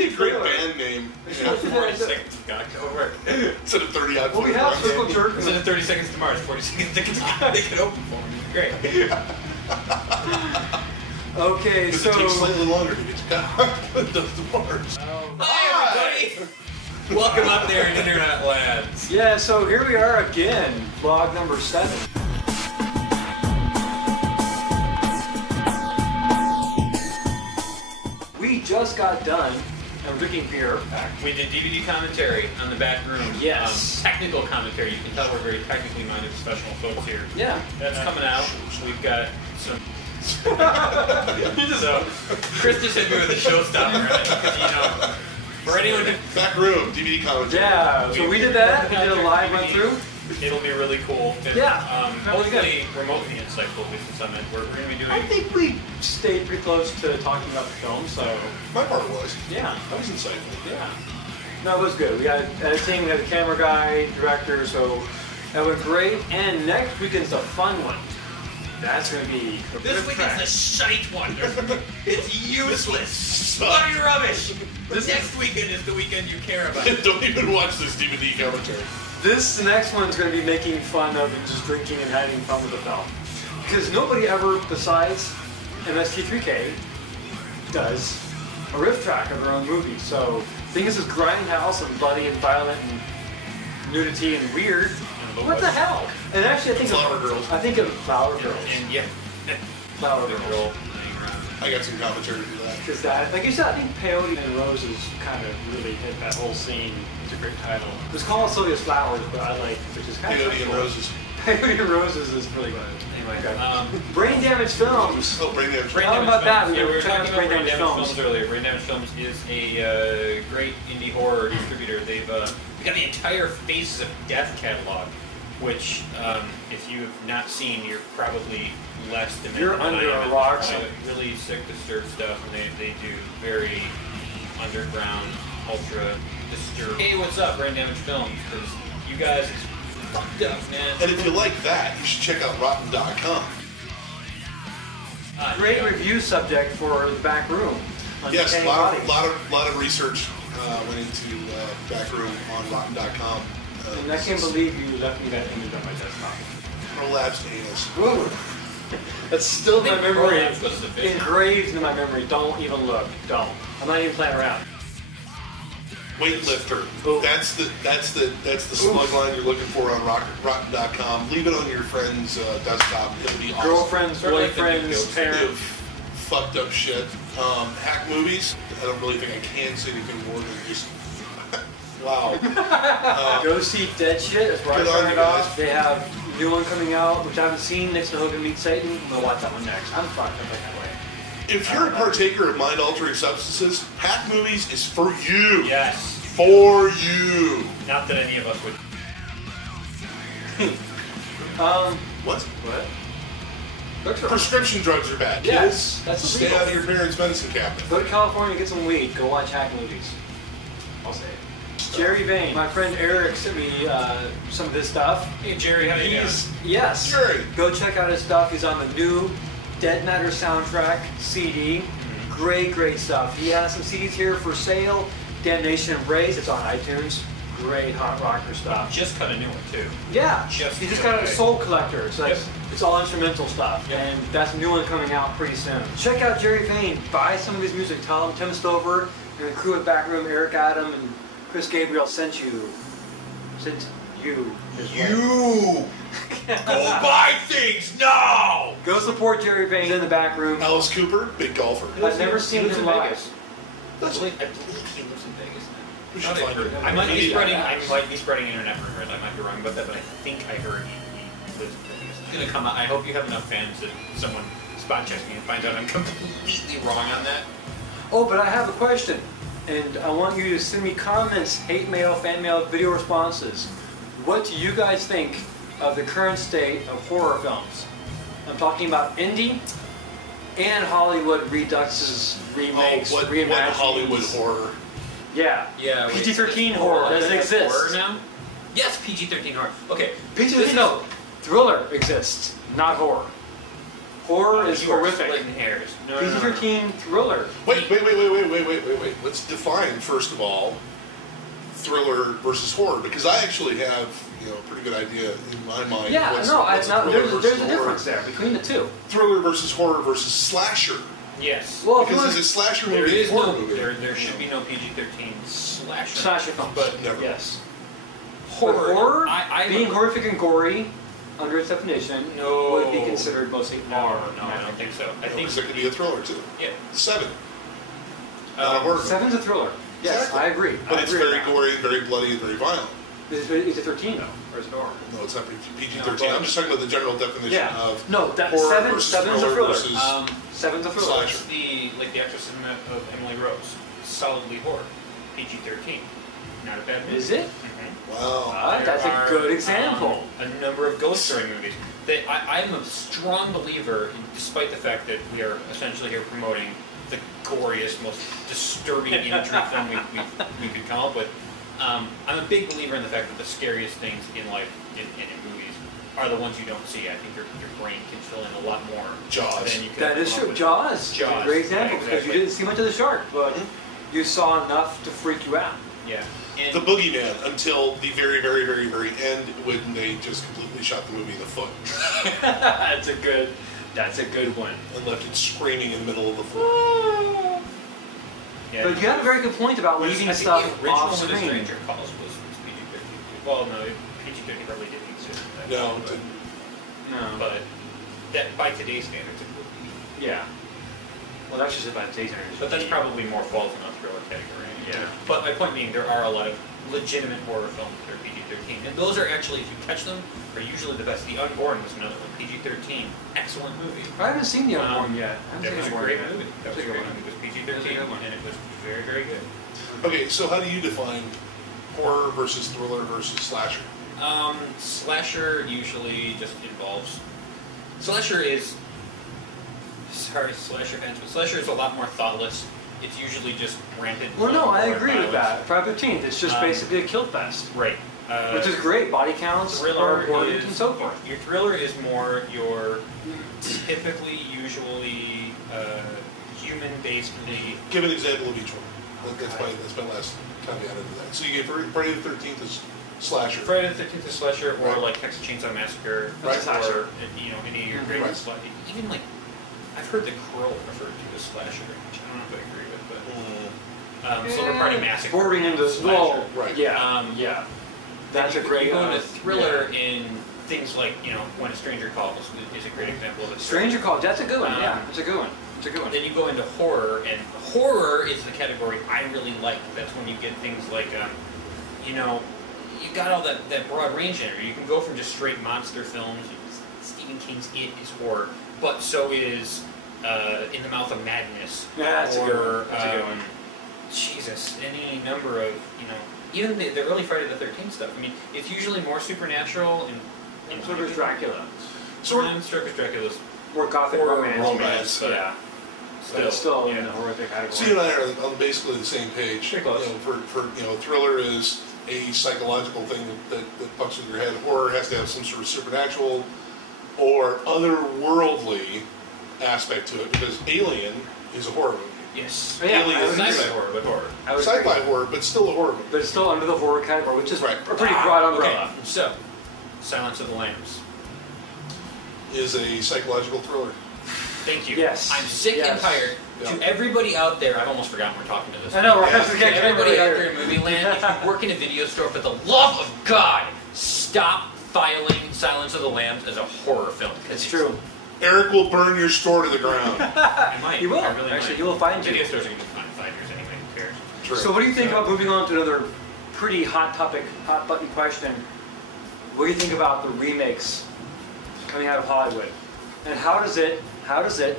a great band name. 40 seconds to October. Instead of 30 odd. Well, we have Circle Jerk. Instead of 30 seconds to Mars, 40 seconds to Kentucky. They can open for me. Great. Okay, so... It takes slightly longer to get to God than it does to Mars. Hi, everybody! Welcome up there in Internet Lands. Yeah, so here we are again, vlog number 7. We just got done drinking beer. We did DVD commentary on the back room. Yes. Technical commentary. You can tell we're very technically minded professional folks here. Yeah. That's coming out. We've got some... So, Chris just hit me with a showstopper, right? Because, you know, for anyone who... Back room, DVD commentary. Yeah, so we did that. We did a live run through. It'll be really cool. And, yeah. Hopefully remotely insightful with the summit. We're going to be doing... I think we stayed pretty close to talking about the film, so... My part was. Yeah. That was insightful. Yeah. No, it was good. We had editing, we had a camera guy, director, so that went great. And next weekend's a fun one. That's going to be... This weekend's a shite one. It's useless. Utter rubbish. This next weekend is the weekend you care about. Don't even watch this DVD commentary. This next one's going to be making fun of and just drinking and having fun with the film. Because nobody ever, besides MST3K, does a riff track of their own movie. So, I think this is grindhouse and bloody and violent and nudity and weird. What the hell? And actually, I think Flower Girls. I think of Flower Girls. And yeah, Flower Girls. I got some commentary for that. Because that, like you said, I think Peyote and Roses kind of really hit that whole scene. It's a great title. It was called Sylvia's Flowers, but I like, which is kind of Peyote and Roses. Peyote and Roses is really good. Anyway, okay. Brain Damage Films. Oh, Brain Damage. How about that? Yeah, we were talking about Brain Brain Damage Films earlier. Brain Damage Films is a great indie horror distributor. They've got the entire Faces of Death catalog, which, if you have not seen, you're probably less than you're under a rock. Really sick, disturbed stuff, and they do very underground, ultra disturbed. Hey, what's up, Brain Damage Films? Because you guys, it's fucked up, man. And if you like that, you should check out Rotten.com. Great review subject for the back room. Yes, a lot of research went into back room on Rotten.com. And I can't believe you left me that image on my desktop. Prolapsed anus. Woo. That's still in my memory. Engraved Engraved in my memory. Don't even look. Don't. I'm not even playing around. Weightlifter. Ooh. That's the smug line you're looking for on Rotten.com. Leave it on your friend's desktop. It'll be awesome. Girlfriends, boyfriends, parents. Fucked up shit. Hack movies. I don't really think I can say anything more than just wow. Go see Dead Shit. That's where I started off. They have a new one coming out, which I haven't seen. Nixon Hogan Meets Satan. I'm gonna watch that one next. I'm fucked up that way. If you're a partaker of mind-altering substances, Hack Movies is for you. Yes. For you. Not that any of us would. What? What? Prescription drugs are bad. Yes, Kids, that's stay illegal. out of your parents' medicine cabinet. Go to California, get some weed. Go watch Hack Movies. I'll say it. Jerry Vane. My friend Eric sent me some of his stuff. Hey Jerry, how you doing? Yes. Jerry. Go check out his stuff. He's on the new Dead Matter soundtrack CD. Great stuff. He has some CDs here for sale. Damnation Embrace. It's on iTunes. Great hot rocker stuff. Just cut a new one too. Yeah. He just got a Soul Collector. It's like it's all instrumental stuff, and that's a new one coming out pretty soon. Check out Jerry Vane. Buy some of his music. Tell him Tim Stover and the crew at Backroom, Eric Adam and Chris Gabriel sent you. Sent you. You go buy things now. Go support Jerry Vane. He's in the back room. Alice Cooper, big golfer. I've never seen him live. I believe he lives in Vegas now. We should find him. I might be spreading internet rumors. I might be wrong about that, but I think I heard he lives in Vegas. It's gonna come out. I hope you have enough fans that someone spot checks me and finds out I'm completely wrong on that. Oh, but I have a question, and I want you to send me comments, hate mail, fan mail, video responses. What do you guys think of the current state of horror films? I'm talking about indie and Hollywood redux remakes, what Hollywood horror? Yeah. PG-13 horror doesn't exist. Horror now? Yes, PG-13 horror. Okay. PG-13, no. Thriller exists, not horror. Horror is You are horrific. splitting hairs. No, no, no, no. PG-13 thriller. Wait. Let's define, first of all, thriller versus horror, because I actually have a pretty good idea in my mind. Yeah, what's there's versus a horror. difference there between the two. Thriller versus horror versus slasher. Yes. Well, Because is a slasher there movie is a horror no, movie? there should be no PG-13 slasher films. But never. Yes. horror. But horror, I being horrific and gory, under its definition, No. would be considered mostly horror. No, I don't think so. I think Because it could be a thriller too. yeah. 7. Not a horror movie. Seven's a thriller. Yes, Exactly. I agree. But I it's agree with very that. gory, very bloody, and very violent. Is it 13 though, or is it horror? No, it's not PG-13. No, but- I'm just talking about the general definition Yeah. of No, that horror seven's versus a thriller thriller. versus Seven's a thriller. slasher. The Exorcism of Emily Rose, solidly horror, PG-13, not a bad movie. Is it? Mhm. Wow. That's There a are, good example. A number of ghost story movies. I'm a strong believer, despite the fact that we are essentially here promoting the goriest, most disturbing imagery film we could come up with. I'm a big believer in the fact that the scariest things in life, in movies, are the ones you don't see. I think your brain can fill in a lot more Jaws. than you can That is come up true. with. Jaws. Jaws, A great example yeah, because you exactly. didn't see much of the shark, but you saw enough to freak you out. Yeah. And The Boogeyman until the very, very, very, very end when they just completely shot the movie in the foot That's a good one. and left it screaming in the middle of the floor. yeah. But you have a very good point about leaving I think stuff the original off When a screen. Stranger Calls was PG-13. Well, no, PG-13 probably didn't exist. at that No, point, it didn't. No. but that by today's standards, it would be. Yeah. Well, that's just about today's generation. But that's probably more falls in a thriller category. Yeah. But my point being, there are a lot of legitimate horror films that are PG-13, and those are actually, if you catch them, are usually the best. The Unborn was another one, PG-13, excellent movie. I haven't seen the Unborn yet. I haven't That seen was a Unborn great yet. movie. That was a great movie. It was That's a PG-13, good one. and it was very, very good. Okay, so how do you define horror versus thriller versus slasher? Slasher usually just involves. Slasher is. Sorry, slasher fans, but slasher is a lot more thoughtless. It's usually just rampant. Well, no, I gore and agree with violence. that. Friday the 13th, it's just Um, basically a kill fest, Right. which is great. Body counts are Thriller important is and so forth. Your thriller is more your typically, usually human-based movie. Give an example of each one. That's my last caveat into that. So you get Friday the 13th is slasher. Friday the 13th is slasher, or Right. like Texas Chainsaw Massacre, Right. That's a slasher. or any of your great Right. slasher. Even like I've heard The Crow referred to as slasher, which I don't know if I agree with, but Silver Party Massacre. Bordering into slasher. well, Right. yeah, yeah. That's a great. You go into thriller in things like When a Stranger Calls is a great example of it. Stranger Call. That's a good one. Um, Yeah, it's a good one. It's a good one. Then you go into horror, and horror is the category I really like. That's when you get things like, you got all that broad range in it. You can go from just straight monster films. Stephen King's It is horror, but so is In the Mouth of Madness. Yeah, that's a good one. That's a good one. Jesus, any number of even the early Friday the 13th stuff. I mean, it's usually more supernatural and Circus Dracula. Circus Dracula's More gothic horror romance. but Yeah. But it's still in yeah. the horrific category. So you and I are on basically the same page. Pretty close. For thriller is a psychological thing that fucks with your head. Horror has to have some sort of supernatural or otherworldly aspect to it because Alien is a horror movie. Yes. Yeah, Alien I would Sci-fi agree. horror, but horror. I would agree. Sci-fi horror, but still a horror movie. But it's still under the horror category, which is Right. a pretty broad umbrella. Okay, so Silence of the Lambs. Is a psychological thriller. Thank you. Yes. I'm sick and Yes. tired. Yeah. To everybody out there, I've almost forgotten we're talking to this. I know, right? Yeah. That's To the everybody out there in movie land, if you work in a video store, for the love of God, stop filing Silence of the Lambs as a horror film. 'cause It's true. Eric will burn your store to the ground. I might. You will. I really Actually, might. you will find Video you. stores are going to be fine in 5 years anyway. Who cares? True. So what do you think about moving on to another pretty hot topic, hot button question? What do you think about the remakes coming out of Hollywood? And how does it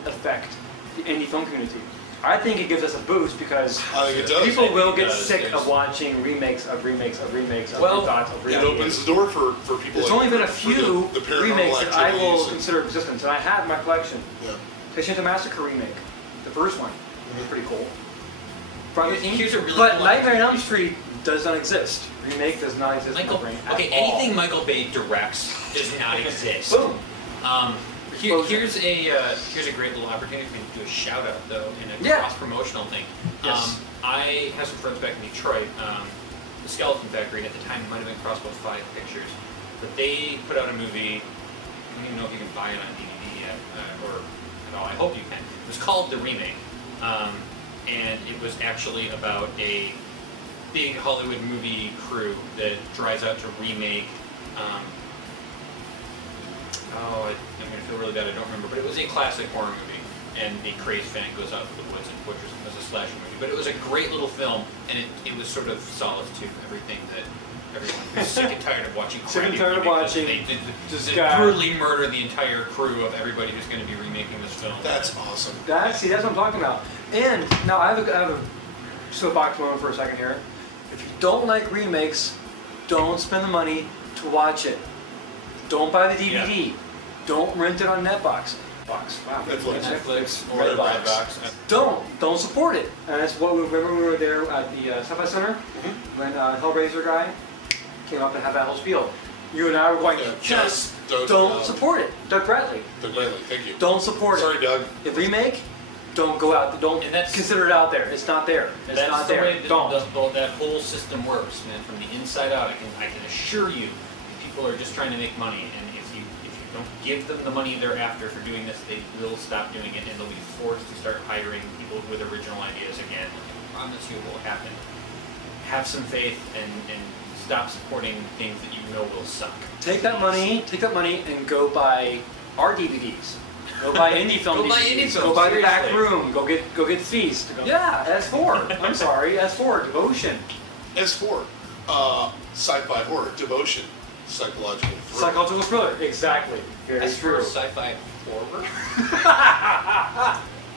affect the indie film community? I think it gives us a boost because I think it does. people will It get does. sick There's- of watching remakes of remakes of remakes of Well, remakes of It remakes. opens the door for people. There's like, only been a for few the paranormal remakes that I will activities and- consider existence, and I have in my collection. Yeah. Texas Chainsaw Massacre remake, the first one, was pretty cool. Friday the 13th. Here's a really But cool Nightmare on idea. Elm Street does not exist. Remake does not exist in Michael, my brain at okay, all. anything Michael Bay directs does not exist. Boom. Um, Here's a great little opportunity for me to do a shout out though in a cross promotional thing. Yes. I have some friends back in Detroit. The Skeleton Factory at the time might have been Crossbow 5 Pictures, but they put out a movie. I don't even know if you can buy it on DVD yet, or at all. I hope you can. It was called The Remake, and it was actually about a big Hollywood movie crew that tries out to remake. I'm going to feel really bad, I don't remember, but it was a classic horror movie, and a crazed fan goes out to the woods and butchers him as a slasher movie. But it was a great little film, and it was sort of solace to everything that everyone who's sick and tired of watching Sick and crappy tired of remakes. watching. They brutally murder the entire crew of everybody who's going to be remaking this film. That's awesome. That's what I'm talking about. And now I have a soapbox moment for a second here. If you don't like remakes, don't spend the money to watch it. Don't buy the DVD. Yeah. Don't rent it on Netbox. Wow. Netflix or Redbox. Don't support it. And that's what we remember. We were there at the Sci-Fi Center when Hellraiser guy came up and had that whole spiel. You and I were going, just don't support it. Doug Bradley. Doug Bradley, thank you. Don't support it. Sorry, Doug. If remake, don't go out. Don't consider it out there. It's not there. It's not there. Way don't. That whole system works, man. From the inside out, I can assure you, people are just trying to make money, and if you don't give them the money they're after for doing this, they will stop doing it, and they'll be forced to start hiring people with original ideas again. I promise you it will happen. Have some faith and stop supporting things that you know will suck. Take that money and go buy our DVDs. Go buy indie film Go DVDs. buy indie films, Go buy The Back seriously. Room. Go get Feast. Yeah, S4. I'm sorry, S4. Devotion. S4, sci-fi horror, devotion, psychological thriller. Psychological thriller. Exactly. Very As for true. sci-fi horror,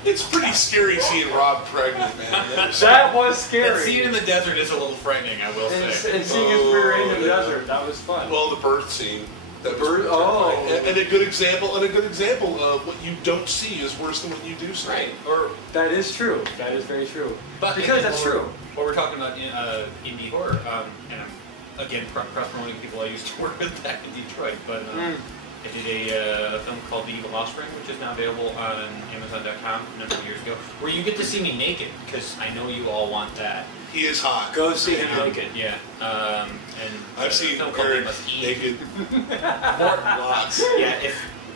It's pretty scary seeing Rob pregnant, man. That was that scary. scene in the desert is a little frightening, I will say. And seeing his rear end in the yeah. desert, that was fun. Well, the birth scene. That birth- was oh. and a good example. And a good example of what you don't see is worse than what you do see. Right, or That is true. That is very true. but Because and that's what true. What we're talking about in indie horror, and I'm again cross-promoting people I used to work with back in Detroit, but I did a film called The Evil Offspring, which is now available on Amazon.com a number of years ago, where you get to see me naked, because I know you all want that. He is hot. Go see him naked. Yeah, and I've seen film called They Eric Must Eat. naked More- lots. Yeah,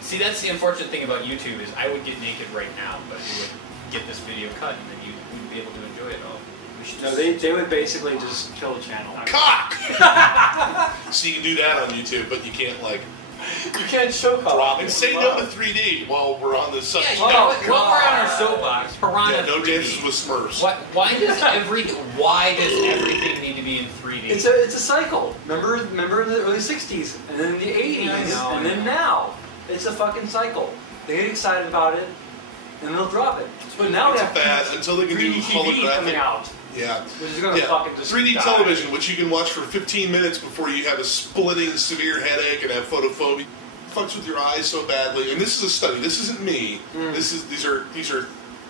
see, that's the unfortunate thing about YouTube is I would get naked right now, but you would get this video cut, and then you wouldn't be able to enjoy it all. We should No, just- they would basically just kill the channel. Cock! So you can do that on YouTube, but you can't, like, You can't show drop and say no to 3D while we're on this Yeah, subject. you know what? While we're on our soapbox, Piranha Yeah, no 3D. dances with Smurfs. Why does everything need to be in 3D? It's a cycle. Remember in the early '60s, and then in the '80s, and then now. It's a fucking cycle. They get excited about it, and they'll drop it. But now It's they a have fad until they can do 3D TV coming holographic. out, Yeah. which is gonna fucking just 3D die. television, which you can watch for 15 minutes before you have a splitting severe headache and have photophobia. It fucks with your eyes so badly. And this is a study. This isn't me. These are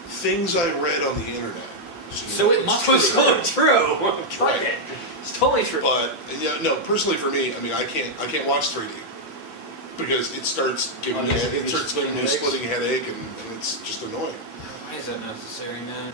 things I read on the internet. So it must be It's totally true. I've tried it. It's totally true. But yeah, no, personally for me, I mean, I can't watch 3D because it starts giving me a splitting headache, and it's just annoying. Why is that necessary, man?